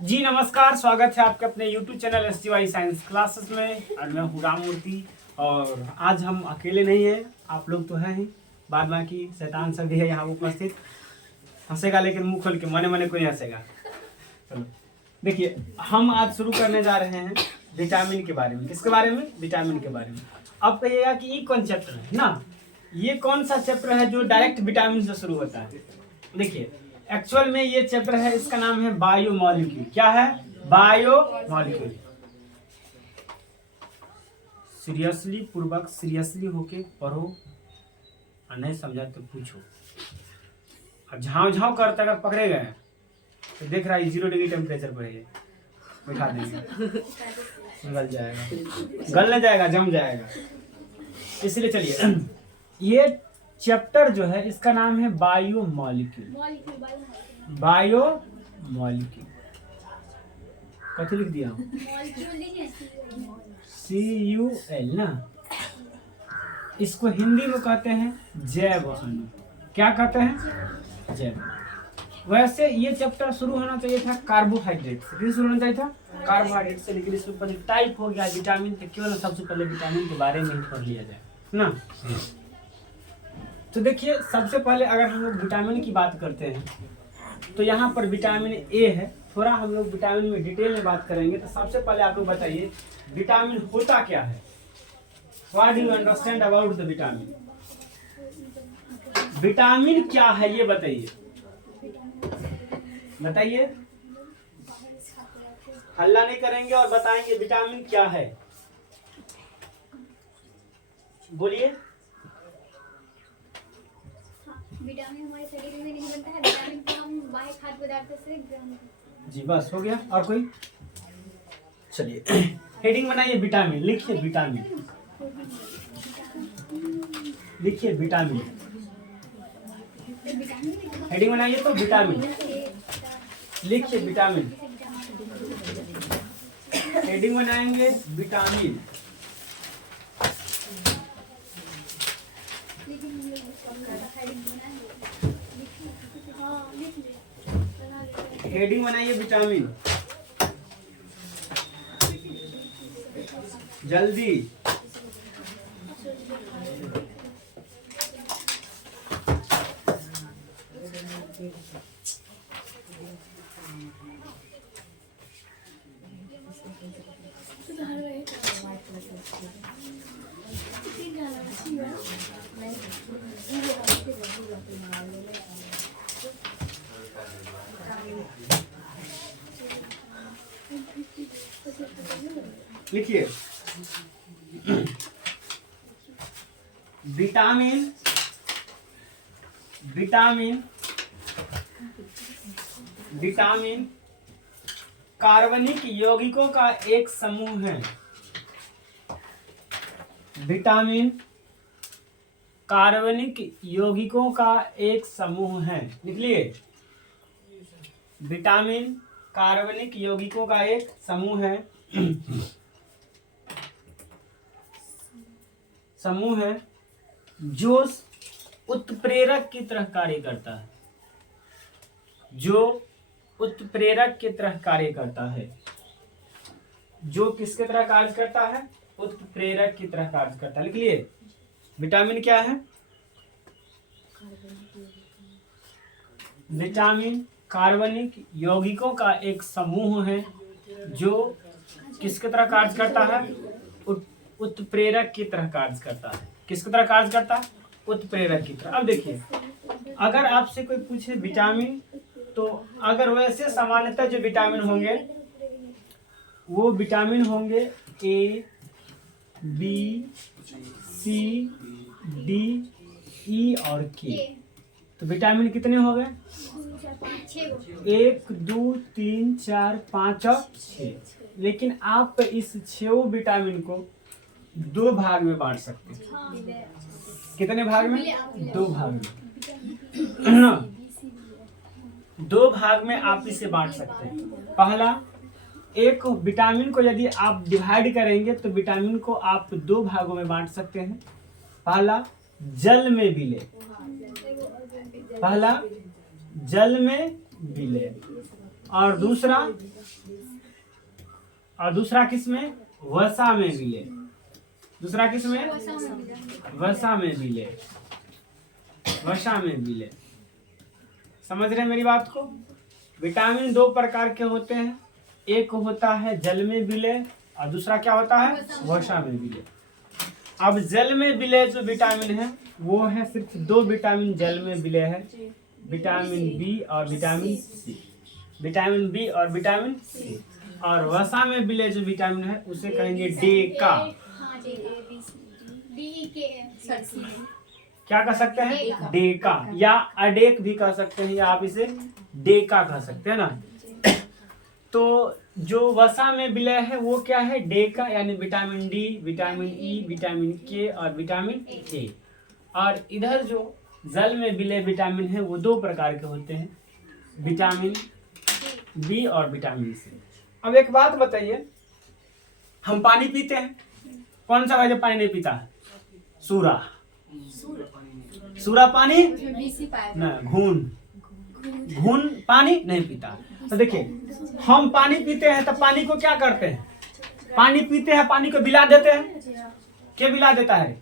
जी नमस्कार, स्वागत है आपके अपने YouTube channel STY science classes में। और मैं हूँ राम मूर्ति और आज हम अकेले नहीं हैं, आप लोग तो हैं ही, बाद बाकी शैतान सभी है यहाँ उपस्थित। हंसेगा लेकिन मुंह खोल के, मने मने कोई हंसेगा। चलो देखिए, हम आज शुरू करने जा रहे हैं विटामिन के बारे में। किसके बारे में? विटामिन के बारे में। अब कहिएगा कि ये कौन चैप्टर है ना, ये कौन सा चैप्टर है जो डायरेक्ट विटामिन से शुरू होता है? देखिए एक्चुअल में ये चैप्टर है, इसका नाम है बायोमॉलिक्यूल। क्या है? बायोमॉलिक्यूल। सीरियसली पूर्वक सीरियसली होके पढ़ो और नहीं समझा तो पूछो। और झाँव झाँव करते अगर पकड़े गए तो देख रहा है 0 डिग्री टेम्परेचर पर है, बैठा देंगे, गल जाएगा, गल नहीं जाएगा, जम जाएगा। इसलिए चलिए, ये चैप्टर जो है इसका नाम है बायोमॉलिक्यूल। बायोमॉलिक्यूल कथी लिख दिया? CUL ना। इसको हिंदी में कहते हैं जैव अणु। क्या कहते हैं? जैव। वैसे ये चैप्टर शुरू होना चाहिए था कार्बोहाइड्रेट से। किस शुरू होना चाहिए था? कार्बोहाइड्रेट से। लेकिन इसके ऊपर टाइप हो गया विटामिन, तो केवल सबसे पहले विटामिन के बारे में ही पढ़ लिया जाए ना। तो देखिए, सबसे पहले अगर हम लोग विटामिन की बात करते हैं तो यहाँ पर विटामिन ए है। थोड़ा हम लोग विटामिन में डिटेल में बात करेंगे। तो सबसे पहले आप लोग बताइए विटामिन होता क्या है? What do you understand about the vitamin? Vitamin क्या है ये बताइए, बताइए। हल्ला नहीं करेंगे और बताएंगे विटामिन क्या है। बोलिए। विटामिन हमारे शरीर में नहीं बनता है, विटामिन को हम बाह्य खाद्य पदार्थों से ग्रहण करते हैं। जी बस हो गया। और कोई? चलिए हेडिंग बनाइए विटामिन, लिखिए विटामिन, लिखिए विटामिन। हेडिंग बनाइए तो विटामिन, लिखिए विटामिन। हेडिंग बनाएंगे विटामिन। हेडिंग बनाइए विटामिन, जल्दी। लिखिए विटामिन, विटामिन, विटामिन कार्बनिक यौगिकों का एक समूह है। विटामिन कार्बनिक यौगिकों का एक समूह है। निकलिए, विटामिन कार्बनिक यौगिकों का एक समूह है। समूह है जो उत्प्रेरक की तरह कार्य करता है, जो उत्प्रेरक की तरह कार्य करता है। जो किसके तरह कार्य करता है? उत्प्रेरक की तरह कार्य करता है। लिख लिए विटामिन क्या है? विटामिन कार्बनिक यौगिकों का एक समूह है जो किसकी तरह कार्य करता है? उत्प्रेरक की तरह कार्य करता है। किसकी तरह कार्य करता है? उत्प्रेरक की तरह। अब देखिए, अगर आपसे कोई पूछे विटामिन, तो अगर वैसे सामान्यतः जो विटामिन होंगे वो विटामिन होंगे A, B, C, D, E और K। तो विटामिन कितने हो गए? 1, 2, 3, 4, 5 और 6। लेकिन आप इस 6 विटामिन को 2 भाग में बांट सकते हैं। कितने भाग में? 2 भाग में। 2 भाग में आप इसे बांट सकते हैं। पहला, एक विटामिन को यदि आप डिवाइड करेंगे तो विटामिन को आप 2 भागों में बांट सकते हैं। पहला, जल में विलय। पहला, जल में विलय। और दूसरा किसमें? वसा में विलय। दूसरा किसमें? वसा में विलय। वसा में विलय। समझ रहे हैं मेरी बात को? विटामिन दो प्रकार के होते हैं, एक होता है जल में विलय और दूसरा क्या होता है? वसा में विलय। अब जल में विलय जो विटामिन है वो है सिर्फ दो विटामिन जल में विलय है, विटामिन बी और विटामिन सी। विटामिन बी और विटामिन सी। और वसा में विलय जो विटामिन है उसे कहेंगे डेका। क्या कह सकते हैं? डेका, या अडेक भी कह सकते हैं, या आप इसे डेका कह सकते हैं ना। तो जो वसा में विलय है वो क्या है? डेका, यानी vitamin D, vitamin E, vitamin के और विटामिन ए। और इधर जो जल में विलय विटामिन है वो दो प्रकार के होते हैं, विटामिन बी और विटामिन सी। अब एक बात बताइए, हम पानी पीते हैं, कौन सा भाई जो पानी नहीं पीता है? सूरा। सूरा पानी ना, घून पानी नहीं पीता। तो देखिए, हम पानी पीते हैं तो पानी को क्या करते हैं? पानी पीते हैं, पानी को बिला देते हैं। क्या बिला देता है?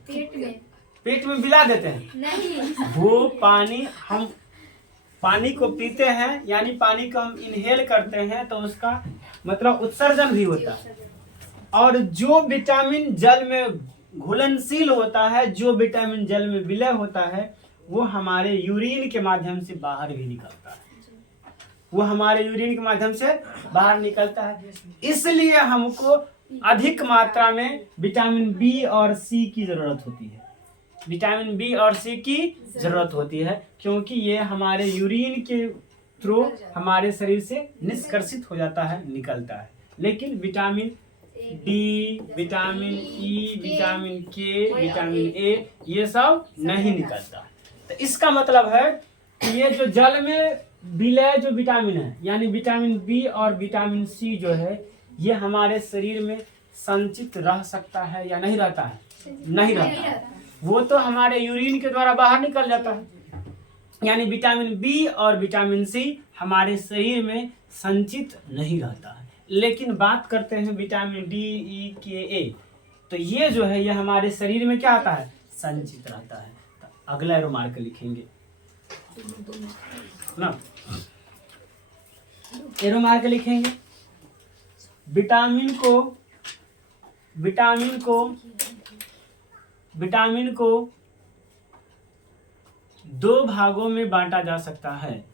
पेट में बिला देते हैं नहीं। वो पानी, हम पानी को पीते हैं यानी पानी को हम इनहेल करते हैं तो उसका मतलब उत्सर्जन भी होता है। और जो विटामिन जल में घुलनशील होता है, जो विटामिन जल में विलय होता है, वो हमारे यूरिन के माध्यम से बाहर भी निकलता है। वो हमारे यूरिन के माध्यम से बाहर निकलता है। इसलिए हमको अधिक मात्रा में विटामिन बी और सी की जरूरत होती है। विटामिन बी और सी की जरूरत होती है क्योंकि ये हमारे यूरिन के थ्रू हमारे शरीर से निष्कर्षित हो जाता है, निकलता है। लेकिन vitamin D, vitamin E, vitamin K, vitamin ए, ये सब नहीं निकलता। तो इसका मतलब है कि ये जो जल में विलय जो विटामिन है, यानी विटामिन बी और विटामिन सी जो है, ये हमारे शरीर में संचित रह सकता है या नहीं रहता है? नहीं रहता है। वो तो हमारे यूरिन के द्वारा बाहर निकल जाता है। यानी विटामिन बी और विटामिन सी हमारे शरीर में संचित नहीं रहता है। लेकिन बात करते हैं विटामिन डी, ई, के, ए, तो ये जो है ये हमारे शरीर में क्या आता है? संचित रहता है। तो अगला एरो मार्क लिखेंगे ना, एरो मार्क लिखेंगे। विटामिन को दो भागों में बांटा जा सकता है,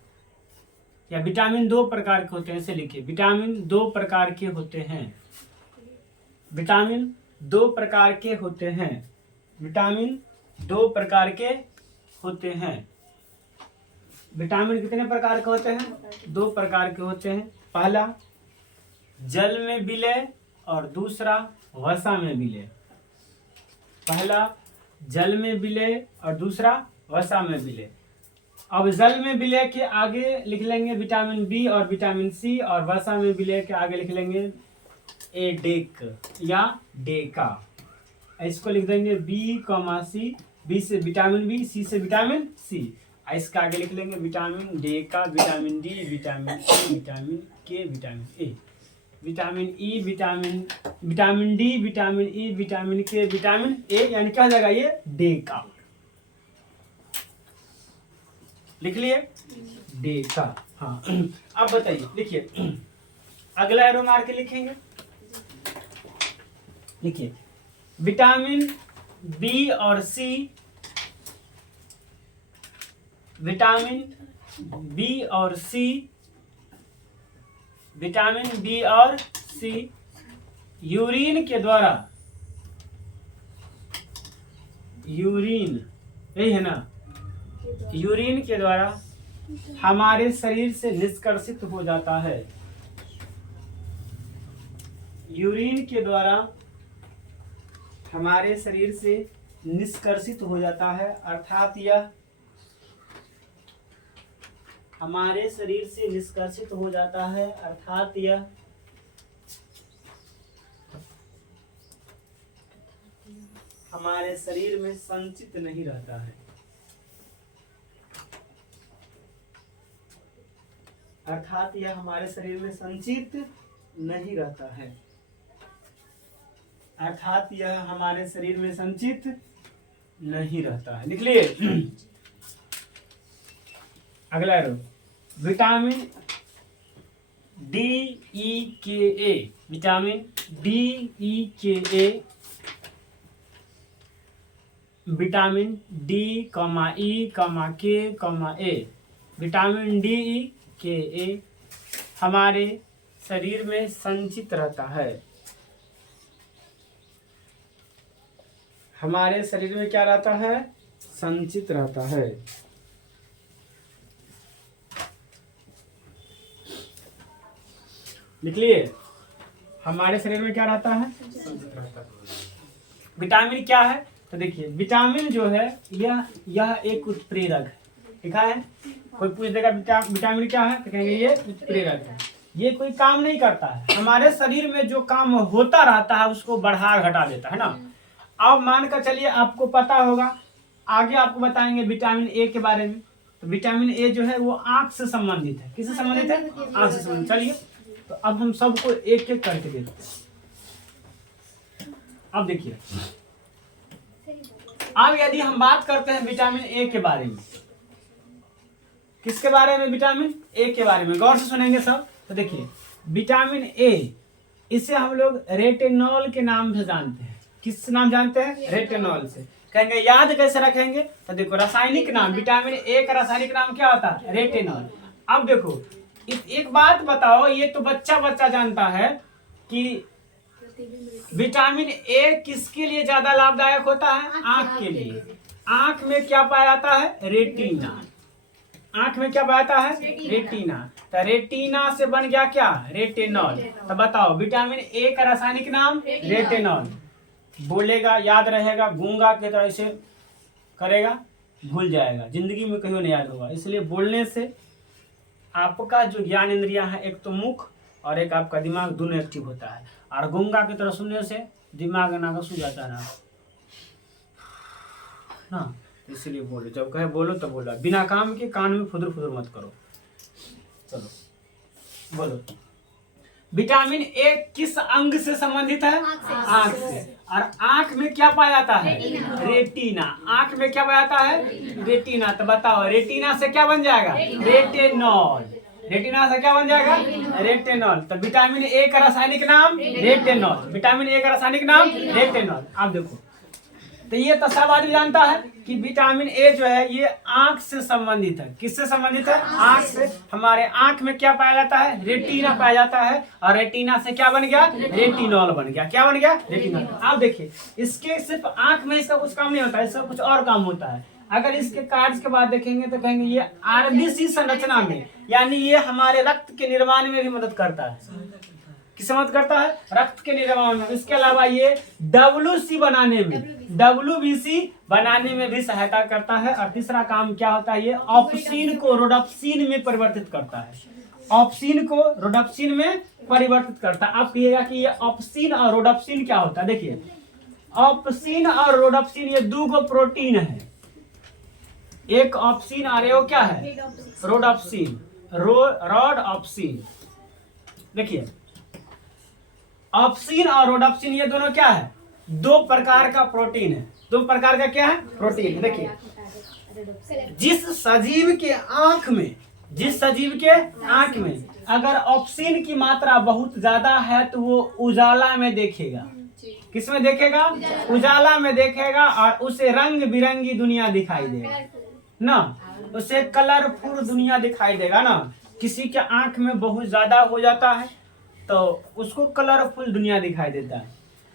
या विटामिन दो प्रकार के होते हैं, इसे लिखिए। विटामिन दो प्रकार के होते हैं। विटामिन दो प्रकार के होते हैं। विटामिन दो प्रकार के होते हैं। विटामिन कितने प्रकार के होते हैं? दो प्रकार के होते हैं। पहला जल में विलय और दूसरा वसा में विलय। पहला जल में विलय और दूसरा वसा में विलय। अब जल में विलय के आगे लिख लेंगे विटामिन बी और विटामिन सी, और वसा में विलय के आगे लिख लेंगे एडेक या डेका। इसको लिख देंगे बी कॉमा सी, बी से विटामिन बी, सी से विटामिन सी। इसके आगे लिख लेंगे vitamin DEKA, vitamin D, vitamin E, vitamin K, vitamin A, vitamin E, vitamin D, vitamin E, vitamin K, vitamin A, यानी क्या हो जाएगा ये? डेका। लिख लिए? डेका। हाँ, अब बताइए, लिखिए। अगला एरो मार के लिखेंगे। लिखिए विटामिन बी और सी, विटामिन बी और सी, विटामिन बी और सी यूरिन के द्वारा, यूरिन यही है ना, यूरिन के द्वारा हमारे शरीर से निष्कर्षित हो जाता है। यूरिन के द्वारा हमारे शरीर से निष्कर्षित हो जाता है, अर्थात यह हमारे शरीर से निष्कर्षित हो जाता है, अर्थात यह हमारे शरीर में संचित नहीं रहता है, अर्थात यह हमारे शरीर में संचित नहीं रहता है, अर्थात यह हमारे शरीर में संचित नहीं रहता है। लिख लिए। अगला row vitamin DEKA, vitamin DEKA, vitamin D,E,K,A, vitamin DEKA हमारे शरीर में संचित रहता है, हमारे शरीर में क्या रहता है? संचित रहता है। लिख लिए। हमारे शरीर में क्या रहता है? संचित रहता है। विटामिन क्या है? तो देखिए विटामिन जो है यह एक उत्प्रेरक है। लिखा है, कोई पूछ देगा विटामिन क्या है तो कहेंगे ये उत्प्रेरक है। ये कोई काम नहीं करता है, हमारे शरीर में जो काम होता रहता है उसको बढ़ा घटा देता है ना। अब मान कर चलिए आपको पता होगा, आगे आपको बताएंगे विटामिन ए के बारे में। तो विटामिन ए जो है वो आंख से संबंधित है। किससे संबंधित है? आंख से संबंधित। चलिए तो अब हम सबको एक एक करके देखते हैं। अब देखिए, अब यदि हम बात करते हैं विटामिन ए के बारे में, किसके बारे में? विटामिन ए के बारे में। गौर से सुनेंगे सब। तो देखिए विटामिन ए, इसे हम लोग रेटिनॉल के नाम से जानते हैं। किस नाम जानते हैं? रेटिनॉल से। कहेंगे याद कैसे रखेंगे? तो देखो रासायनिक नाम, विटामिन ए का रासायनिक नाम क्या होता है? रेटिनॉल। अब देखो एक बात बताओ, ये तो बच्चा जानता है कि विटामिन ए किसके लिए ज्यादा लाभदायक होता है? आंख के लिए। आंख में क्या पाया जाता है? रेटिना। आंख में क्या पाया जाता है? रेटिना। तो रेटिना से बन गया क्या? रेटिनॉल। तो बताओ विटामिन ए का रासायनिक नाम? रेटिनॉल। बोलेगा याद रहेगा, गूंगा के तरह से करेगा भूल जाएगा, जिंदगी में कहीं नहीं याद होगा। इसलिए बोलने से आपका जो ज्ञान इंद्रियां है, एक तो मुख और एक आपका दिमाग, दोनों एक्टिव होता है। और गूंगा की तरह सुनने से दिमाग ना सो जाता है ना। इसलिए बोलो, जब कहे बोलो तो बोलो, बिना काम के कान में फुदर फुदर मत करो। चलो बोलो, विटामिन ए किस अंग से संबंधित है? आंख से। और आंख में क्या पाया जाता है? रेटिना। आंख में क्या पाया जाता है? रेटिना। तो बताओ रेटिना से क्या बन जाएगा? रेटिनॉल। रेटिना से क्या बन जाएगा? रेटिनॉल। तो विटामिन ए का रासायनिक नाम? रेटिनॉल। विटामिन ए का रासायनिक नाम? रेटिनॉल। आप देखो, तो ये तो सब आदमी जानता है कि विटामिन ए जो है ये आंख से संबंधित है। किससे संबंधित है? आंख से। हमारे आंख में क्या पाया जाता है? रेटिना पाया जाता है। और रेटिना से क्या बन गया? रेटिनॉल बन गया। क्या बन गया? रेटिनॉल। आप देखिए, इसके सिर्फ आंख में इसका कुछ काम नहीं होता है, इसका कुछ और काम होता है। अगर इसके कार्य के बाद देखेंगे तो कहेंगे ये आरबीसी संरचना में, यानी ये हमारे रक्त के निर्माण में भी मदद करता है। किससे मदद करता है? रक्त के निर्माण में। इसके अलावा ये WC बनाने में, WBC बनाने में भी सहायता करता है। और तीसरा काम क्या होता है? ये ऑप्सिन को रोडोप्सिन में परिवर्तित करता है। ऑप्सिन को रोडोप्सिन में परिवर्तित करता है। आप कहिएगा कि ये ऑप्सिन और रोडोप्सिन क्या होता है? देखिए ऑप्सिन और रोडोप्सिन ये दो प्रोटीन है। एक ऑप्सिन और एक क्या है? रोडोप्सिन। रोडोप्सिन। देखिए ऑप्सिन और रोडोप्सिन ये दोनों क्या है? दो प्रकार का प्रोटीन है। दो प्रकार का क्या है? प्रोटीन। देखिए जिस सजीव के आंख में अगर ऑप्सिन की मात्रा बहुत ज्यादा है तो वो उजाला में देखेगा। किसमें देखेगा? उजाला में देखेगा। और उसे रंग बिरंगी दुनिया दिखाई देगा ना, उसे कलरफुल दुनिया दिखाई देगा ना। किसी के आंख में बहुत ज्यादा हो जाता है तो उसको कलरफुल दुनिया दिखाई देता है।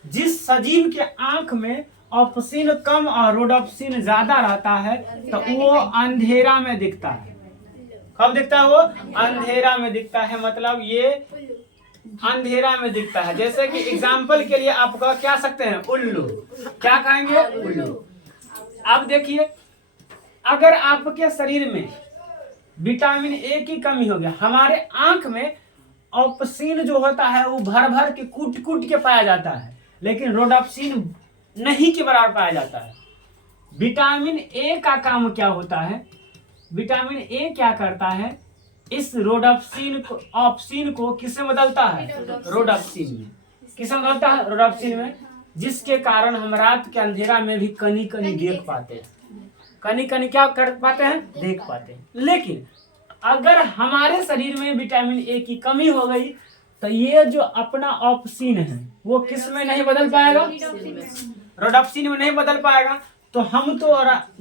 जिस सजीव के आंख में ऑप्सिन कम और रोडोप्सिन ज्यादा रहता है तो वो अंधेरा में दिखता है। कब दिखता है? वो अंधेरा में दिखता है। मतलब ये अंधेरा में दिखता है। जैसे कि एग्जाम्पल के लिए आप क्या सकते हैं? उल्लू। क्या कहेंगे? उल्लू। अब देखिए अगर आपके शरीर में विटामिन ए की कमी हो गया, हमारे आंख में ऑप्सिन जो होता है वो भर भर के कूट के पाया जाता है, लेकिन रोडोप्सिन नहीं के बराबर पाया जाता है। विटामिन ए का काम क्या होता है? विटामिन ए क्या करता है? इस ऑप्सिन को किससे बदलता है? रोडॉप्सिन में। किससे बदलता है? रोडॉप्सिन में, जिसके कारण हम रात के अंधेरा में भी कनी कनी देख पाते हैं। कनी कनी क्या कर पाते हैं? देख पाते हैं। लेकिन अगर हमारे शरीर में विटामिन ए की कमी हो गई तो ये जो अपना ऑप्सिन है वो किस में नहीं बदल पाएगा? रोडॉप्सिन में नहीं बदल पाएगा। तो हम तो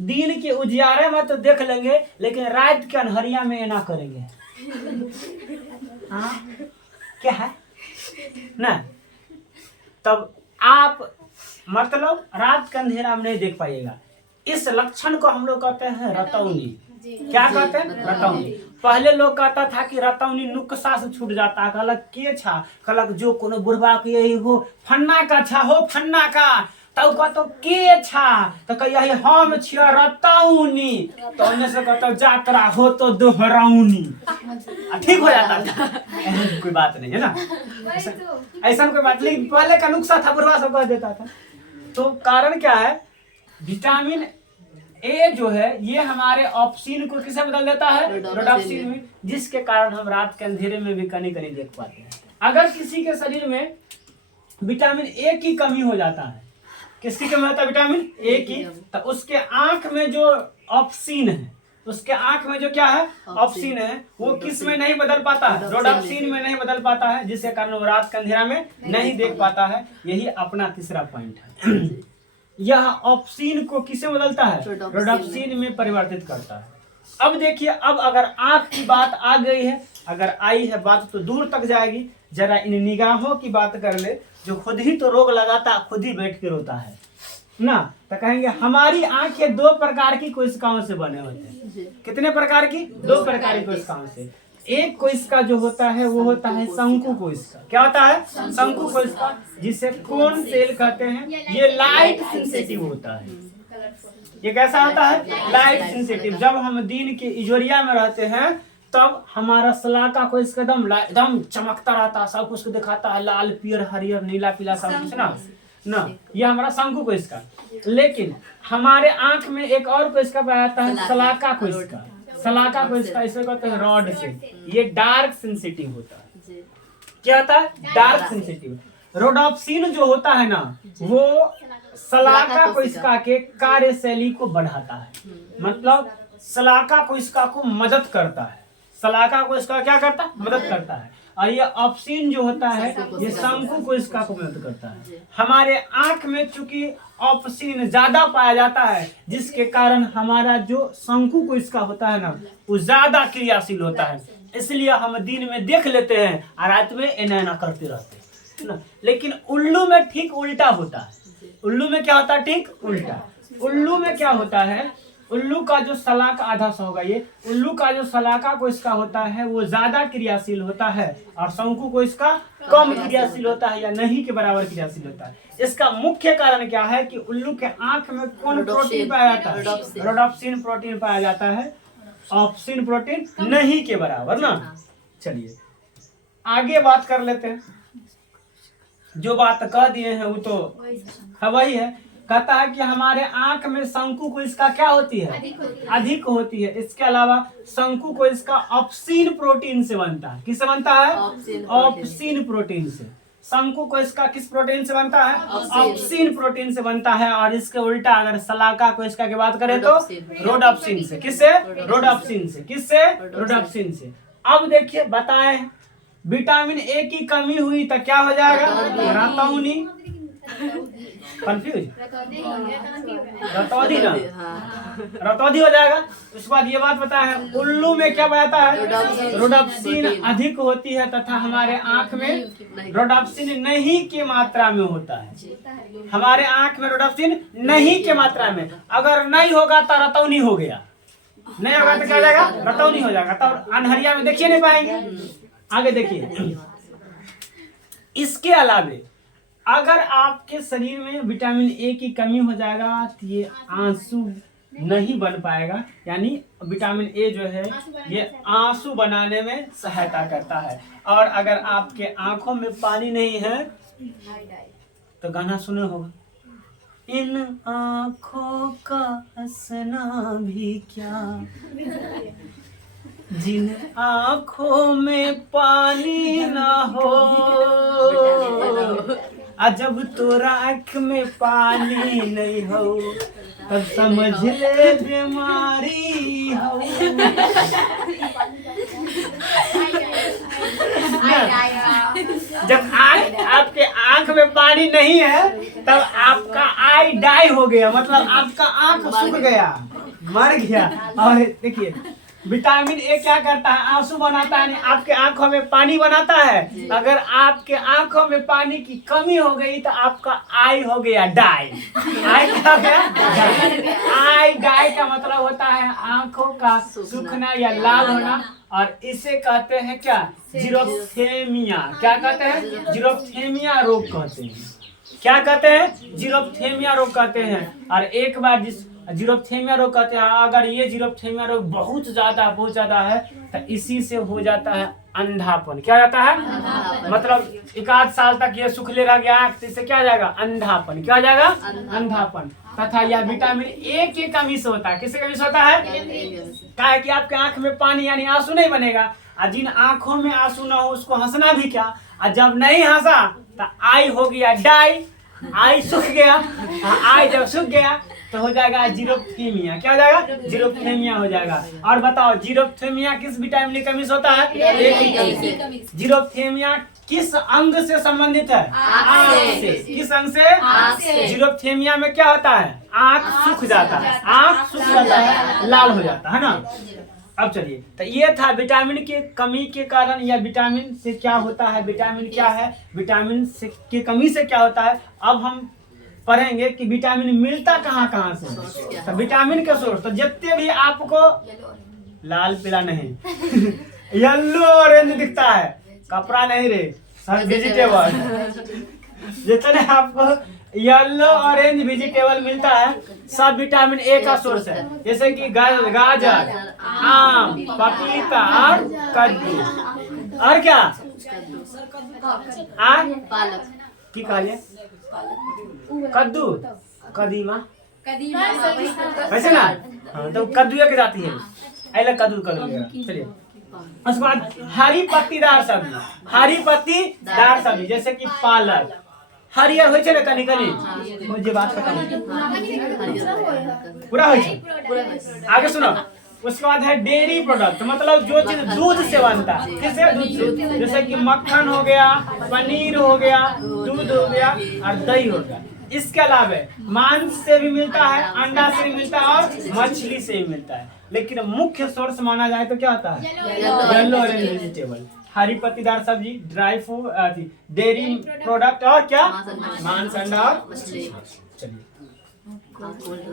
दिन के उजियारे में तो देख लेंगे, लेकिन रात के अनहरिया में ये ना करेंगे। हाँ क्या है ना? तब आप मतलब रात के अंधेरा में नहीं देख पाइएगा। इस लक्षण को हम लोग कहते हैं रतौनी। क्या कहते हैं? रतौनी। पहले लोग कहता था कि रतौनी नुक्सा से छूट जाता, कहलक के छा, कहलक जो कोनो बुढ़वा के यही हो फन्ना का छा हो फन्ना का, तब कहतो के छा, तो कह यही हम छिया रतौनी, तो अन्य से कहतो जात्रा हो तो दोहराउनी, ठीक हो जाता था। कोई बात नहीं है ना, ऐसा कोई बात नहीं। पहले का नुक्सा था, बुढ़वा सब कह देता था। तो कारण क्या है? विटामिन ए जो है ये हमारे ऑप्सिन को किसे बदल देता है? रोडॉप्सिन में, जिसके कारण हम रात के अंधेरे में भी कनी कनी देख पाते हैं। अगर किसी के शरीर में विटामिन ए की कमी हो जाता है, किसकी कमी होता है? विटामिन ए की, तो उसके आंख में जो ऑप्सिन है, उसके आंख में जो क्या है? ऑप्सिन है, वो किस में नहीं बदल पाता है? रोडॉप्सिन में नहीं बदल पाता है, जिसके कारण वो रात के अंधेरा में नहीं देख पाता है। यही अपना तीसरा पॉइंट है। यह ऑप्सिन को किसे बदलता है? रोडॉप्सिन में परिवर्तित करता है। अब देखिए, अब अगर आंख की बात आ गई है, अगर आई है बात तो दूर तक जाएगी। जरा इन निगाहों की बात कर ले, जो खुद ही तो रोग लगाता, खुद ही बैठ के रोता है ना। तो कहेंगे हमारी आंखें दो प्रकार की कोशिकाओं से बने होते हैं। कितने प्रकार की? दो प्रकार की कोशिकाओं से। एक कोशिका जो होता है वो होता है शंकु कोशिका। क्या होता है? शंकु कोशिका, जिसे कोन सेल कहते हैं। ये लाइट सेंसिटिव होता है। ये कैसा होता है? Light sensitive. जब हम दिन के इजोरिया में रहते हैं तब हमारा सलाका कोशिका एकदम चमकता रहता है, सब कुछ दिखाता है, लाल पीयर हरियर नीला पीला सब कुछ ना। ये हमारा शंकु कोशिका। लेकिन हमारे आंख में एक और कोशिका पाया जाता है, सलाका कोशिका। सलाका कोशिका इसे कहते हैं रॉड से। ये डार्क सेंसिटिव होता है। क्या होता है? Dark sensitive. रोडॉप्सिन जो होता है ना, वो सलाका कोशिका के कार्यशैली को बढ़ाता है, मतलब सलाका कोशिका को मदद करता है। सलाका कोशिका क्या करता है? मदद करता है। और ये ऑप्सिन जो होता है ये शंकु कोशिका को मदद करता है। हमारे आंख में चूंकि ऑप्सिन ज्यादा पाया जाता है, जिसके कारण हमारा जो शंकु कोशिका होता है ना, वो ज्यादा क्रियाशील होता है। इसलिए हम दिन में देख लेते हैं और रात में एना एना करते रहते हैं ना। लेकिन उल्लू में ठीक उल्टा होता है। उल्लू में क्या होता है? ठीक उल्टा। उल्लू में क्या होता है? उल्लू का जो सलाका आधा सा होगा, ये उल्लू का जो सलाका कोशिका होता है वो ज्यादा क्रियाशील होता है और शंकु कोशिका कम क्रियाशील होता है या नहीं के बराबर क्रियाशील होता है। इसका मुख्य कारण क्या है कि उल्लू के आंख में कौन प्रोटीन पाया जाता है? रोडॉप्सिन प्रोटीन पाया जाता है, ऑप्सिन प्रोटीन नहीं के बराबर ना। चलिए आगे बात कर लेते हैं। जो बात कह दिए हैं वो तो वही है। कहता है कि हमारे आंख में शंकु कोशिका क्या होती है? अधिक होती है। इसके अलावा शंकु कोशिका ऑप्सिन प्रोटीन से बनता है। किससे बनता है? ऑप्सिन प्रोटीन से। शंकु कोशिका किस प्रोटीन से बनता है? ऑप्सिन प्रोटीन से बनता है। और इसके उल्टा अगर सलाका कोशिका की बात करें तो रोडॉप्सिन से। किससे? रोडॉप्सिन से। किससे? रोडॉप्सिन से। अब देखिए बताएं, विटामिन ए की कमी हुई तो क्या हो जाएगा? रतौनी। कंफ्यूज? रतौधी ना, रतौधी हो जाएगा। उसके बाद ये बात बताया है, उल्लू में क्या बताता है? रोडॉप्सिन अधिक होती है तथा हमारे आंख में रोडॉप्सिन नहीं की मात्रा में होता है। हमारे आंख में रोडॉप्सिन नहीं की मात्रा में। अगर नहीं होगा तो रतौनी हो गया, नहीं होगा तो क्या हो जाएगा? रतौनी हो जाएगा। तो अनहरिया में देखिए नहीं पाएंगे। आगे देखिए, इसके अलावे अगर आपके शरीर में विटामिन ए की कमी हो जाएगा तो ये आंसू नहीं बन पाएगा। यानी विटामिन ए जो है ये आंसू बनाने में सहायता करता है। और अगर आपके आंखों में पानी नहीं है तो गाना सुने होगा, इन आंखों का हंसना भी क्या, जिन आँखों में पानी ना हो, जब तोरा आँख में पानी नहीं हो तब समझ ले बीमारी हो। जब आपके आँख में पानी नहीं है तब आपका आई डाई हो गया, मतलब आपका आँख सूख गया, मर गया। और देखिए विटामिन ए क्या करता है, आंसू बनाता है, आपके आंखों में पानी बनाता है। अगर आपके आंखों में पानी की कमी हो गई तो आपका आई हो गया डाई। आई क्या हो गया? डाई। आई डाई का मतलब होता है आंखों का सूखना या लाल होना, और इसे कहते हैं क्या? जीरोप्थेमिया। क्या कहते हैं? जीरोप्थेमिया रोग कहते हैं। क्या कहते हैं? जीरोप्थेमिया रोग कहते हैं। और एक बार जिस जीरोप्थेमिया रोग कहते हैं, अगर ये जीरोप्थेमिया रोग बहुत ज्यादा है तो इसी से हो जाता है अंधापन। क्या जाता है? मतलब 1 साल तक ये सूखले रह गया तो इससे क्या जाएगा? अंधापन। क्या जाएगा? अंधापन। तथा यह विटामिन ए की कमी से होता है। किससे कमी से होता है? क्या है कि आपके आंख में पानी यानी आंसू नहीं बनेगा, और जिन आंखों में आंसू ना हो उसको हंसना भी क्या, और जब नहीं हंसा तो आई हो गया डाई, आई सूख गया। आई जब सूख गया तो हो जाएगा जीरोप्थेमिया। क्या हो जाएगा? जीरोप्थेमिया हो जाएगा। और बताओ जीरोप्थेमिया किस विटामिन की कमी से होता है? ए की कमी से। जीरोप्थेमिया किस अंग से संबंधित है? आँख से। किस अंग से? जीरोप्थेमिया में क्या होता है? आँख सूख जाता है, आँख सूख जाता है, लाल हो जाता है ना। अब चलिए, तो ये था विटामिन के कमी के कारण या विटामिन से क्या होता है, विटामिन क्या है, विटामिन से की कमी से क्या होता है। अब हम पढ़ेंगे कि विटामिन मिलता कहाँ से। तो विटामिन के सोर्स तो जितने भी आपको लाल पीला नहीं येलो ऑरेंज दिखता है, कपड़ा नहीं रे, सर वेजिटेबल जितने आपको येलो ऑरेंज वेजिटेबल मिलता है सब विटामिन ए का सोर्स है। जैसे कि गाजर, आम, पपीता और कद्दू। और क्या? पालक की कहलिए? कद्दू, कदीमा, वैसे ना। हाँ, तो कद्दू के जाती है, ऐले कद्दू चलिए। उसके बाद हरी पत्तीदार सब्जी, हरी पत्तीदार सब्जी जैसे कि पालक हरियर होइ छै ने, कनी कनी मुझे बात खत्म पूरा होइ छै। आगे सुनो। उसके बाद है डेयरी प्रोडक्ट, मतलब जो चीज दूध से बनता है। किससे? दूध से। जैसे कि मक्खन हो गया, पनीर हो गया, दूध हो गया और दही हो गया। इसके अलावा मांस से भी मिलता है, अंडा से भी मिलता है और मछली से भी मिलता है। लेकिन मुख्य सोर्स माना जाए तो क्या होता है? येलो ऑरेंज वेजिटेबल, हरी पत्तीदार सब्जी, ड्राई फ्रूट, डेयरी प्रोडक्ट और क्या? मांस, अंडा और मछली। चलिए,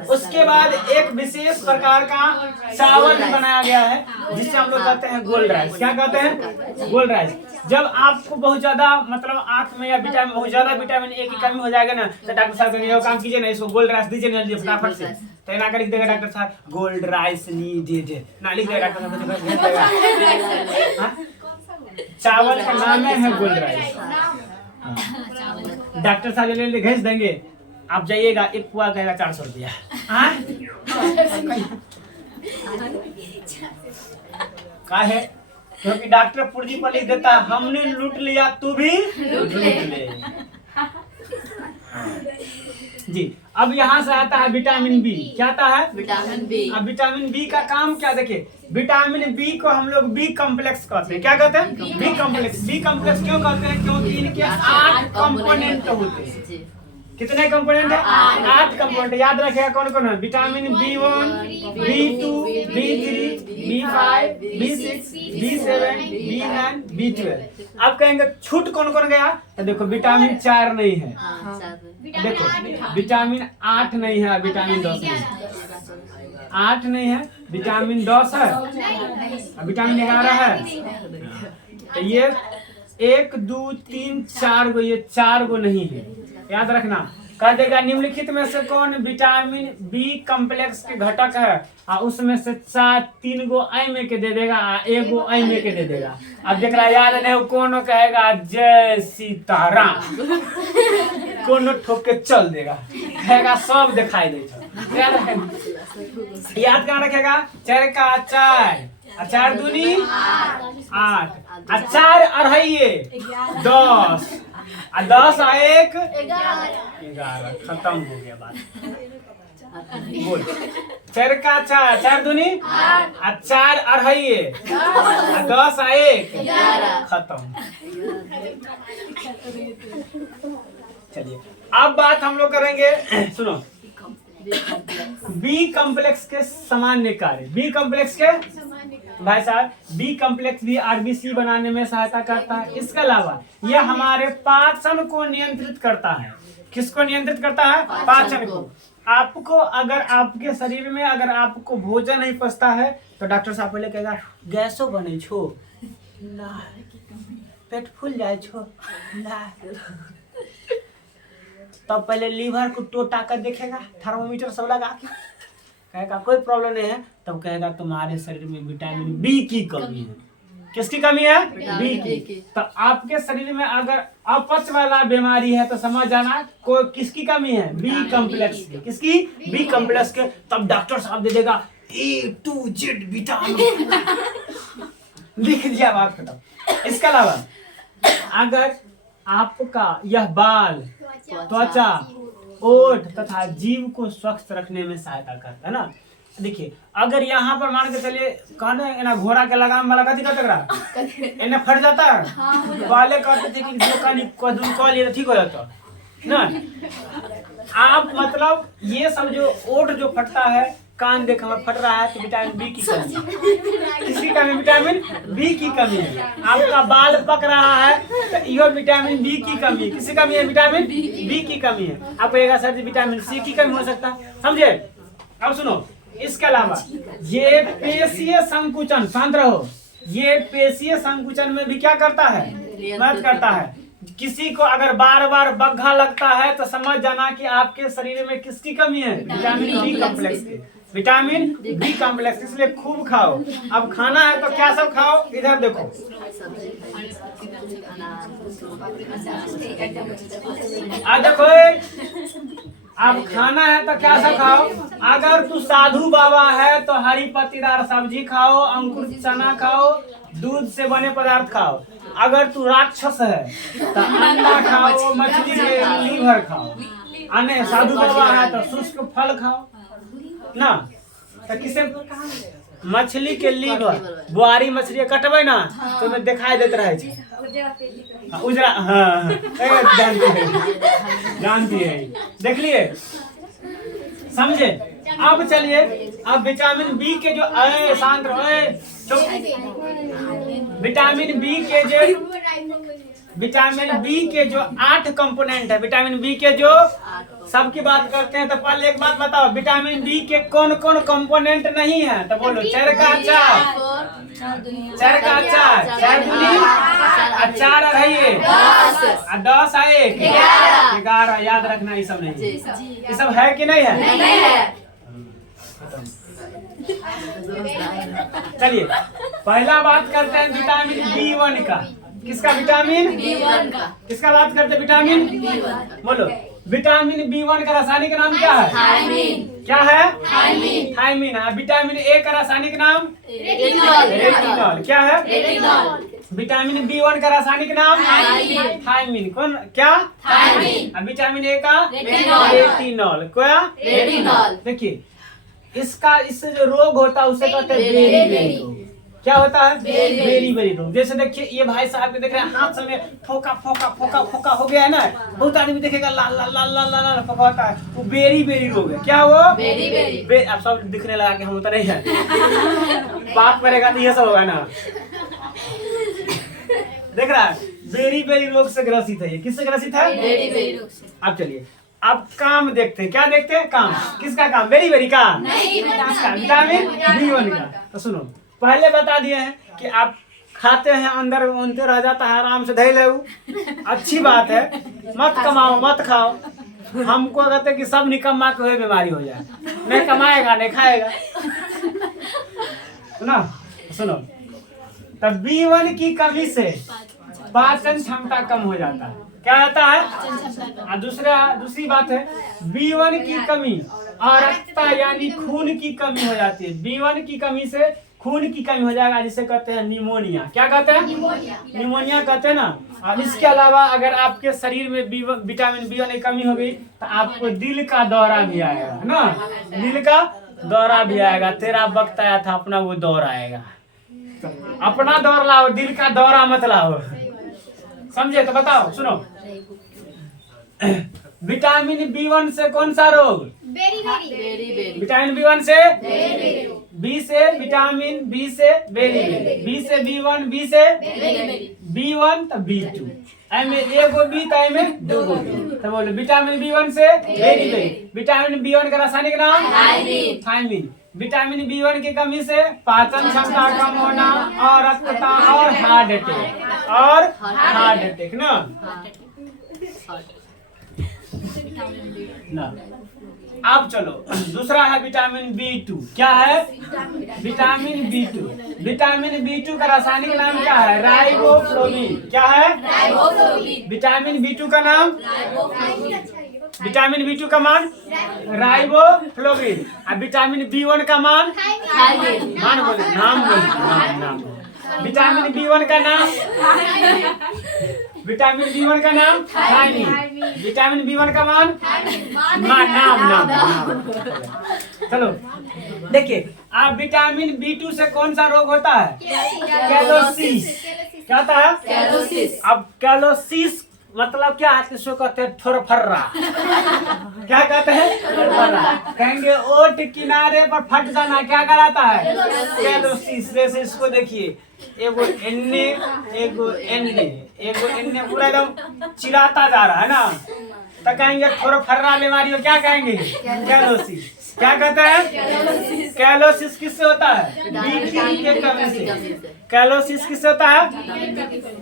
उसके बाद एक विशेष प्रकार का चावल भी बनाया गया है जिसे हम लोग कहते हैं गोल्ड राइस। क्या कहते हैं? Gold rice. जब आपको बहुत ज्यादा मतलब आंख में या विटामिन बहुत ज्यादा विटामिन ए की कमी हो जाएगा ना, तो डॉक्टर साहब कहेंगे काम कीजिए ना, इसको गोल्ड राइस दीजिए ना जल्दी फटाफट से। तो ना कर लिख देगा डॉक्टर साहब गोल्ड राइस नीडेड, ना लिख देगा डॉक्टर साहब। चावल का नाम है गोल्ड राइस। डॉक्टर साहब ले भेज देंगे, आप जाइएगा, एक पुआ कहेगा 400 रुपया। का है? क्योंकि डॉक्टर पुर्जी पर लिख देता है हमने लूट लिया तू भी लूट ले। जी, अब यहाँ से आता है विटामिन बी। क्या आता है? Vitamin B. अब विटामिन बी का काम क्या? देखिए, विटामिन बी को हम लोग बी कॉम्प्लेक्स कहते हैं। क्या कहते हैं? B complex. बी कॉम्प्लेक्स क्यों कहते हैं? क्योंकि इनके 8 कंपोनेंट होते हैं। कितने कंपोनेंट है? 8 कंपोनेंट। याद रखिएगा कौन कौन है? Vitamin B1, B2, B3, B5, B6, B7, B9, B12। अब कहेंगे छूट कौन कौन गया? तो देखो विटामिन 4 नहीं है, देखो विटामिन 8 नहीं है, विटामिन 10 नहीं है, 8 नहीं है, विटामिन 10 है, विटामिन 11 है। तो ये 1 2 3 4 गो, ये 4 गो नहीं है। याद रखना। कह देगा निम्नलिखित में से कौन विटामिन बी कॉम्प्लेक्स के घटक है, और उसमें से 3 गो आई में के दे देगा, 1 गो आई में के दे देगा। अब देख रहा याद नहीं हो कौन कहेगा जय सीताराम, कौन ठोक के चल देगा, कहेगा सब दिखाई दे। याद कहाँ रखेगा? चरका चाय, 4 दूनी 8, 4 अढ़ाइये 10, 10 और 1 11। खत्म हो गया बात। बोल 4 का 4 दूनी 4 अढ़ाइये 10 और 1 खत्म। चलिए अब बात हम लोग करेंगे, सुनो, बी कॉम्प्लेक्स के सामान्य कार्य। बी कॉम्प्लेक्स के भाई साहब, बी कॉम्प्लेक्स भी आरबीसी बनाने में सहायता करता है। इसके अलावा यह हमारे पाचन को नियंत्रित करता है। किसको नियंत्रित करता है? पाचन को। आपको अगर आपके शरीर में अगर आपको भोजन नहीं पचता है तो डॉक्टर साहब पहले कहेगा गैसो बने छो ना, पेट फूल जाए छो ना, तब पहले लीवर को टोटा कर देखेगा, थर्मोमीटर सब लगा के, कहेगा कोई प्रॉब्लम नहीं है, तब कहेगा तुम्हारे शरीर में विटामिन बी की कमी है। किसकी कमी है? बी की। तो आपके शरीर में अगर अपच वाला बीमारी है तो समझ जाना कोई किसकी कमी है? बी कॉम्प्लेक्स की। किसकी? बी कॉम्प्लेक्स के। तब डॉक्टर साहब दे देगा A to Z विटामिन, लिख दिया, बात खत्म। इसके अलावा अगर आपका यह बाल, त्वचा, ओठ तथा जीव को स्वच्छ रखने में सहायता करता है ना। देखिए अगर यहाँ पर मान के चलिए कहने ना घोड़ा के लगाम वाला कथी कहते रहा इन्हें फट जाता है, वाले कहते थे कि जो कानी कॉल ये ठीक हो जाता ना। आप मतलब ये सब जो ओठ जो फटता है, कान देखो में फट रहा है तो विटामिन बी की कमी है। किसकी कमी? विटामिन बी की कमी है। आपका बाल पक रहा है तो यह विटामिन बी की कमी है। किसकी कमी है? विटामिन बी की कमी है। आप कहेगा सर जी विटामिन सी की कमी हो सकता है, समझे? अब सुनो, इसके अलावा ये पेशीय संकुचन, शांत रहो, ये पेशीय संकुचन में भी क्या करता है? मदद करता है। किसी को अगर बार बार बग्घा लगता है तो समझ जाना कि आपके शरीर में किसकी कमी है? विटामिन बी कॉम्प्लेक्स की। विटामिन बी कॉम्प्लेक्स, इसलिए खूब खाओ। अब खाना है तो क्या सब खाओ, इधर देखो, देखो अब खाना है तो क्या सब खाओ। अगर तू साधु बाबा है तो हरी पत्तीदार सब्जी खाओ, अंकुर चना खाओ, दूध से बने पदार्थ खाओ। अगर तू राक्षस है तो अंडा खाओ, मछली के लीवर खाओ। अन्य साधु बाबा है तो शुष्क फल खाओ ना। तो किसे मछली के लीवर, बुआरी मछली कटबे ना तो में दिखाई देते रहे उजरा। हाँ जानती है, देख लिए, समझे? अब चलिए, अब विटामिन बी के जो शांत रहे तो विटामिन बी के जो 8 कंपोनेंट है, विटामिन बी के जो सबकी बात करते हैं तो पहले एक बात बताओ, विटामिन बी के कौन कौन कंपोनेंट नहीं है? तो बोलो 4 का 4, 4 का 4, 4 दूनी 4 अढ़ाइये 10 आए 11। याद रखना, ये सब नहीं, ये सब है कि नहीं है? नहीं है। चलिए पहला बात करते हैं विटामिन B1 का। किसका? विटामिन B1 का। किसका बात करते हैं? Vitamin B1। बोलो विटामिन B1 का रासायनिक नाम क्या है? थायमीन। क्या है? थायमीन। थायमीन है। विटामिन A का रासायनिक नाम? रेटिनॉल। क्या है? रेटिनॉल। विटामिन B1 का रासायनिक नाम? थायमीन। कौन? क्या? थायमीन। विटामिन A का? रेटिनॉल। क्या? रेटिनॉल। देखिए इसका, इससे जो रोग होता है उसे कहते हैं बेरी बेरी रोग। क्या होता है? बेरी बेरी रोग। जैसे देखिए ये भाई साहब के देख रहे हैं हाथ से में फोका फोका फोका फोका हो गया है ना। बहुत आदमी देखेगा लाल लाल लाल लाल लाल लाल फोका होता है, वो बेरी बेरी रोग है। क्या वो? Beriberi. अब सब दिखने लगा कि हम होता नहीं है, बात करेगा तो ये सब होगा ना। देख रहा है, बेरी बेरी रोग से ग्रसित है। ये किससे ग्रसित है? बेरी बेरी रोग से। अब चलिए अब काम देखते हैं। क्या देखते हैं? काम। किसका काम? बेरी बेरी का? नहीं, विटामिन B1 का। तो सुनो, पहले बता दिए हैं कि आप खाते हैं अंदर उनते रह जाता है, आराम से धैल अच्छी बात है, मत कमाओ मत खाओ। हमको कहते कि सब निकम्मा के हुए बीमारी हो जाए, नहीं कमाएगा नहीं खाएगा। सुनो सुनो, तब B1 की कमी से पाचन क्षमता कम हो जाता है। क्या होता है? दूसरी बात है B1 की कमी और रक्तता यानी खून की कमी हो जाती है। B1 की कमी से खून की कमी हो जाएगा, जिसे कहते हैं निमोनिया। क्या कहते हैं? निमोनिया कहते हैं ना। और इसके अलावा अगर आपके शरीर में विटामिन B1 की कमी हो गई तो आपको दिल का दौरा भी आएगा, है ना। दिल का दौरा भी आएगा। तेरा वक्त आया था अपना, वो दौर आएगा। अपना दौर लाओ, दिल का दौरा मत लाओ। समझे? तो बताओ, सुनो। विटामिन B1 से कौन सा रोग? विटामिन B1 से बी से विटामिन बी से बेरी बेरी, बी से B1, बी से B1 तो B2, में एगो बी तो में दूगो बी। तो बोलो विटामिन B1 से बेरी बेरी। विटामिन B1 का रासायनिक नाम थायमिन। विटामिन B1 की कमी से पाचन क्षमता कम होना और रक्तचाप और हार्ट अटैक ना। अब चलो दूसरा है विटामिन B2। क्या है? Vitamin B2। विटामिन B2 का रासायनिक नाम क्या है? राइबोफ्लोविन। क्या है? विटामिन B2 का नाम, विटामिन B2 का मान राइबोफ्लोविन। अब विटामिन B1 का मान बोले, नाम। विटामिन B1 का नाम, विटामिन B1 का नाम थायमिन। विटामिन B1 का मान नाम। चलो देखिए, आप विटामिन B2 से कौन सा रोग होता है? कैलोसिस। क्या होता है? कैलोसिस। अब कैलोसिस मतलब क्या है? किसको कहते हैं? ठोरफर्रा। क्या कहते हैं? ठोरफर्रा। कहेंगे ओट किनारे पर फट जाना, क्या कहलाता है? कैलोसिस। जैसे इसको देखिए, एगो एन्ने पूरा एकदम चिराता जा रहा है ना, तो कहेंगे ठोरफर्रा बीमारी हो। क्या कहेंगे? कैलोसिस। क्या कहते हैं? कैलोसिस किससे होता है? B2 के कमी से। कैलोसिस किससे होता है?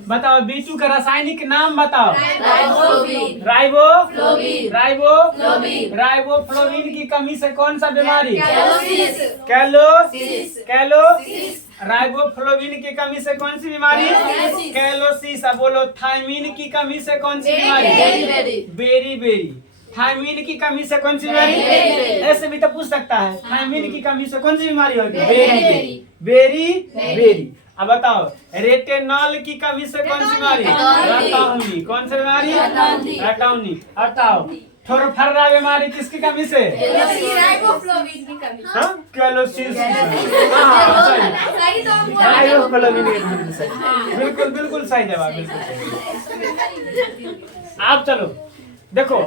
बताओ, B2 का रासायनिक नाम बताओ। राइबोफ्लोविन की कमी से कौन सा बीमारी? कैलोसिस। राइबोफ्लोविन की कमी से कौन सी बीमारी? कैलोसिस। अब बोलो, थायमिन की कमी से कौन सी बीमारी? Berry berry. थायमिन की कमी से कौन सी बीमारी? ऐसे भी तो पूछ सकता है, थायमिन की कमी से कौन सी बीमारी होगी? Beriberi. अब बताओ, रेटिनॉल की कमी से कौन सी बीमारी? रतौनी। कौन सी बीमारी? रतौनी। बताओ, ठोरफर्रा बीमारी किसकी कमी से? कैलोसिस। बिल्कुल सही जवाब, बिल्कुल सही। आप चलो देखो,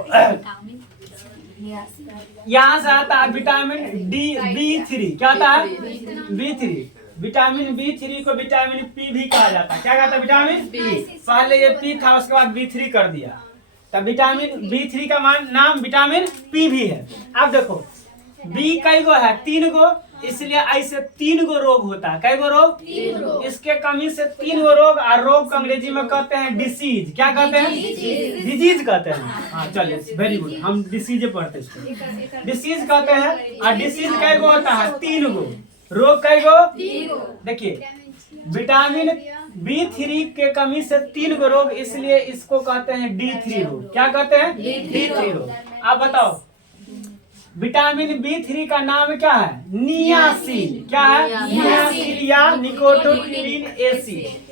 यहाँ से आता है विटामिन B3। क्या आता है? B3। विटामिन B3 को विटामिन P भी कहा जाता है। क्या कहता है? Vitamin P। पहले ये P था, उसके बाद B3 कर दिया, तब विटामिन B3 का नाम विटामिन P भी है। अब देखो, B कई गो है? 3 गो, इसलिए ऐसे 3 गो रोग होता है। कई गो रोग? इसके कमी से 3 गो रोग। और रोग को अंग्रेजी में कहते हैं डिसीज। क्या कहते हैं? डिजीज कहते हैं। हाँ चलिए, वेरी गुड, हम डिसीज पढ़ते हैं। डिसीज कहते हैं। और डिसीज कई गो होता है? 3 गो। रोग कई गो? देखिए, विटामिन B3 के कमी से 3 गो रोग, इसलिए इसको कहते हैं D3 रोग। क्या कहते हैं? D3 रोग। आप बताओ, विटामिन B3 का नाम क्या है? नियासिन। क्या है? नियासिन या निकोटिनिक एसिड।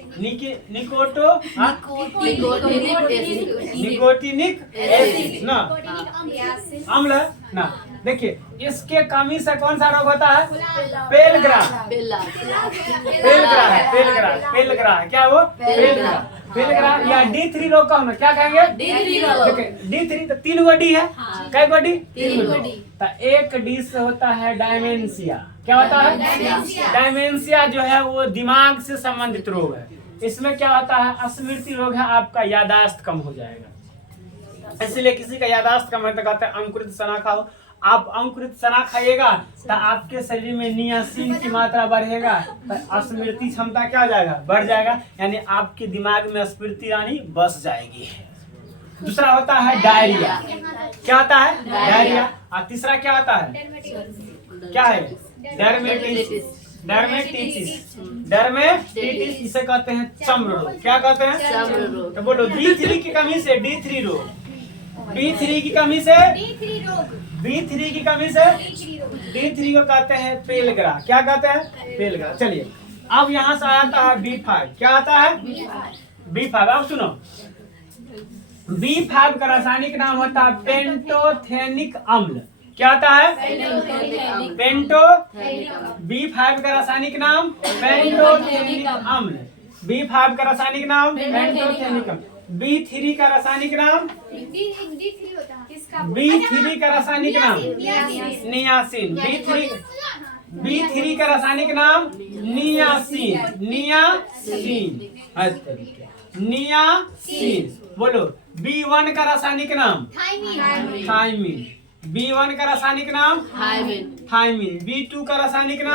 निकोटिनिक एसिड ना, अम्ल ना। देखिए, इसके कमी से कौन सा रोग होता है? पेलग्राह। क्या वो? पेलग्राह या D3 रोग का होना। क्या कहेंगे? D3। तो 3 गो D है। कई गो D? 3 गो। तो एक D से होता है डायमेंशिया। क्या होता है? डायमेंशिया जो है वो दिमाग से संबंधित रोग है। इसमें क्या होता है? स्मृति रोग है, आपका यादाश्त कम हो जाएगा। इसलिए किसी का यादाश्त कम है तो कहते हैं अंकुरित चना खाओ। आप अंकुरित चना खाइएगा तो आपके शरीर में नियासिन की मात्रा बढ़ेगा, तो स्मृति क्षमता क्या हो जाएगा? बढ़ जाएगा, यानी आपके दिमाग में स्मृति रानी बस जाएगी। दूसरा होता है डायरिया। क्या होता है? डायरिया। और तीसरा क्या होता है? क्या है? डर्मेटिटिस। इसे कहते हैं चर्म रोग। क्या कहते हैं? तो बोलो, B3 की कमी से D3 रोग। B3 की कमी से D3 रोग B3 की कमी से D3 रोग D3 को कहते हैं पेलग्रा। क्या कहते हैं? पेलग्रा। चलिए अब यहाँ से आता है B5। क्या आता है? B5। अब सुनो, B5 का रासायनिक नाम होता है पेंटोथेनिक अम्ल। क्या आता है? पेंटो। B5 का रासायनिक नाम पेंटोथेनिक अम्ल। B5 का रासायनिक नाम पेंटोथेनिक अम्ल। B3 का रासायनिक नाम D3 होता है किसका? B3 का रासायनिक नाम नियासिन। नियासिन। B3 का रासायनिक नाम नियासिन। नियासिन। नियासिन। बोलो। B1 का रासायनिक नाम थाइमिन। थाइमिन। B1 का रासायनिक नाम थाइमिन। B2 का रासायनिक नाम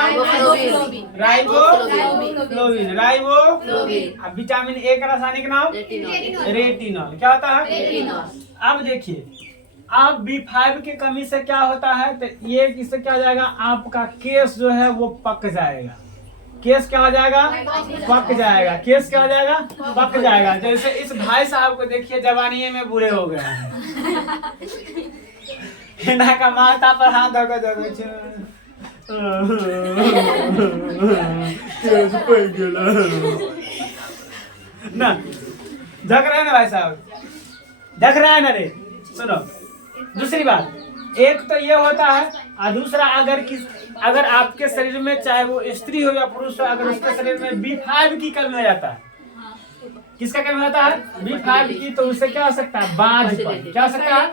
राइबोफ्लोविन। राइबोफ्लोविन। अब विटामिन ए का रासायनिक नाम रेटिनॉल। क्या होता है? अब देखिए, अब B5 की कमी से क्या होता है, तो ये इससे क्या हो जाएगा, आपका केस जो है वो पक जाएगा। केस क्या हो जाएगा? पक जाएगा। केस क्या हो जाएगा? पक जाएगा। जैसे इस भाई साहब को देखिए, जवानी में बुरे हो गए हैं। हिना का माथा पर हाथ धोकर ना झक रहे हैं ना भाई साहब, झक रहा है ना रे। सुनो, दूसरी बात, एक तो ये होता है, और दूसरा अगर आपके शरीर में, चाहे वो स्त्री हो या पुरुष हो, अगर उसके शरीर में B5 की कमी हो जाता है, किसका कमी होता है? B5 की, तो उससे क्या हो सकता है? बांझपन। क्या हो सकता है?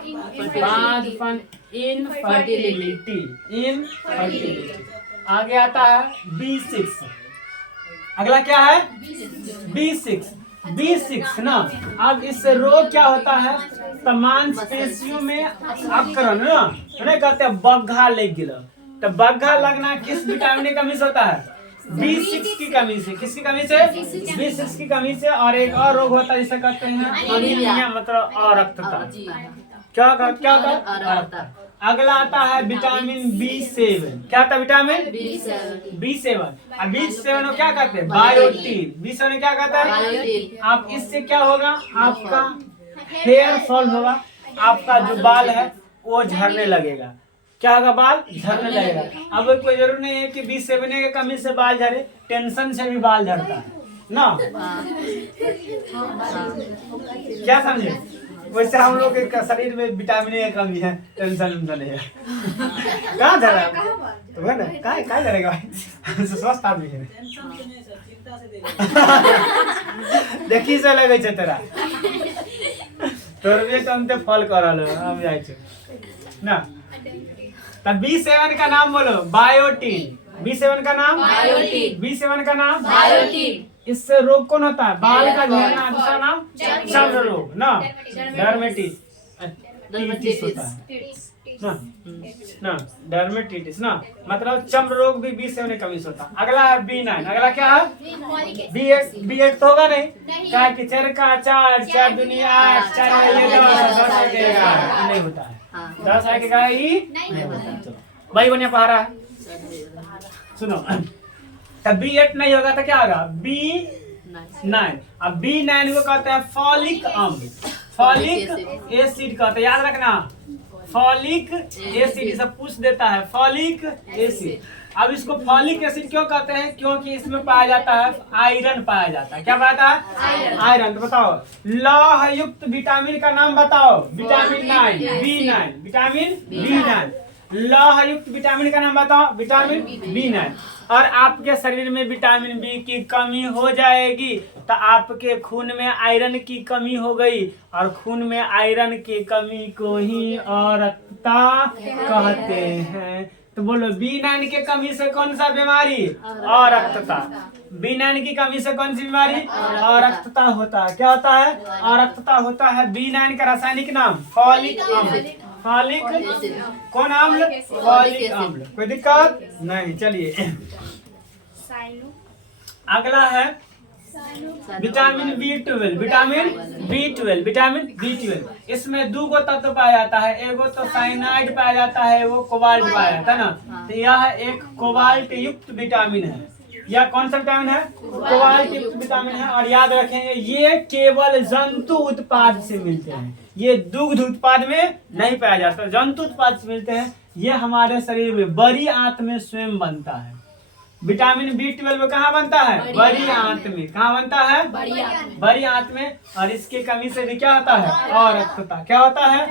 बांझपन। इनफर्टिलिटी। इनफर्टिलिटी। आगे आता है B6। अगला क्या है? B6। B6 ना, अब इससे रोग क्या होता है, तो मांसपेशियों में आक्रमण ना, उन्हें कहते हैं बग्घा लग गया। तो बग्घा लगना किस विटामिन की कमी से होता है? B6 की कमी से। किसकी कमी से? B6 की कमी से। और एक और रोग होता है जिसे कहते हैं अनीमिया, मतलब अरक्तता। क्या होता है? अगला आता है विटामिन B7। क्या आता है? Vitamin B7। अब B7 को क्या कहते हैं? बायोटीन। B7 को क्या कहता है? आप इससे क्या होगा? आपका हेयर फॉल होगा, आपका जो बाल है वो झड़ने लगेगा। क्या होगा? बाल झड़ने लगेगा। अब कोई जरूर नहीं है कि B7 की कमी से बाल झड़े, टेंशन से भी बाल झड़ता है ना। क्या समझे? वैसे हम लोग के शरीर में विटामिन ए की कमी है, टेंशन नहीं है। कहाँ झड़ रहा है? तो है ना, कहाँ झड़ेगा भाई? स्वस्थ आदमी है। देखी से लगे छे तेरा तोर भी हम ते फॉल करल हम जाय छे ना। तब B7 का नाम बोलो। बायोटीन। B7 का नाम बायोटीन। B7 का नाम बायोटीन। इससे रोग कौन होता है? बाल का झड़ना। दूसरा नाम चर्म रोग ना, डर्मेटिटिस होता है ना, डर्मेटिटिस ना, मतलब चर्म रोग भी B7 की कमी से होता है। अगला है B9। अगला क्या है? B8 तो होगा नहीं, क्या कि 4 का 4 4 दुनिया 8 4 ये 10 देगा नहीं होता है। 10 आएगा ही नहीं होता है। चलो भाई बनिया पहाड़ा है। सुनो, तब B8 नहीं होगा तो क्या होगा? B9। अब B9 को कहते हैं फॉलिक अम्ल। फॉलिक एसिड कहते हैं, याद रखना। फॉलिक एसिड सब पूछ देता है, फॉलिक एसिड। अब इसको फॉलिक एसिड क्यों कहते हैं? क्योंकि इसमें पाया जाता है आयरन पाया जाता है। क्या पाया है? आयरन। तो बताओ लौह युक्त विटामिन का नाम बताओ। Vitamin 9 B9। Vitamin B9। लौह युक्त विटामिन का नाम बताओ। Vitamin B9। और आपके शरीर में विटामिन बी की कमी हो जाएगी तो आपके खून में आयरन की कमी हो गई, और खून में आयरन की कमी को ही अरक्तता कहते हैं। तो बोलो B9 की कमी से कौन सा बीमारी? अरक्तता। B9 की कमी से कौन सी बीमारी? अरक्तता होता है। क्या होता है? अरक्तता होता है। B9 का रासायनिक नाम फॉलिक अम्ल। फॉलिक कौन अम्ल? फॉलिक अम्ल। कोई दिक्कत नहीं। चलिए अगला है vitamin B12। Vitamin B12। Vitamin B12 इसमें 2 गो तत्व पाया जाता है। एगो तो साइनाइड पाया जाता है, वो कोबाल्ट पाया जाता है ना। तो यह एक कोबाल्ट युक्त विटामिन है। यह कौन सा विटामिन है? कोबाल्ट युक्त विटामिन है। और याद रखेंगे ये केवल जंतु उत्पाद से मिलते हैं, ये दुग्ध उत्पाद में नहीं पाया जाता, जंतु उत्पाद से मिलते हैं। ये हमारे शरीर में बड़ी आंत में स्वयं बनता है। विटामिन B12 कहाँ बनता है? बड़ी आंत में। कहाँ बनता है? बड़ी आंत में। और इसके कमी से भी क्या होता है? अरक्तता। क्या होता है?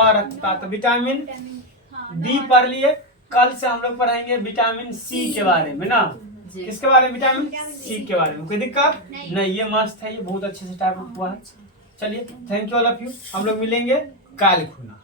अरक्तता। तो विटामिन डी पढ़ लिए। कल से हम लोग पढ़ाएंगे विटामिन सी के बारे में ना। किसके बारे में? विटामिन सी के बारे में। कोई दिक्कत नहीं, ये मस्त है, ये बहुत अच्छे से टाइप हुआ है। चलिए, thank you all of you. हम लोग मिलेंगे काल खुना।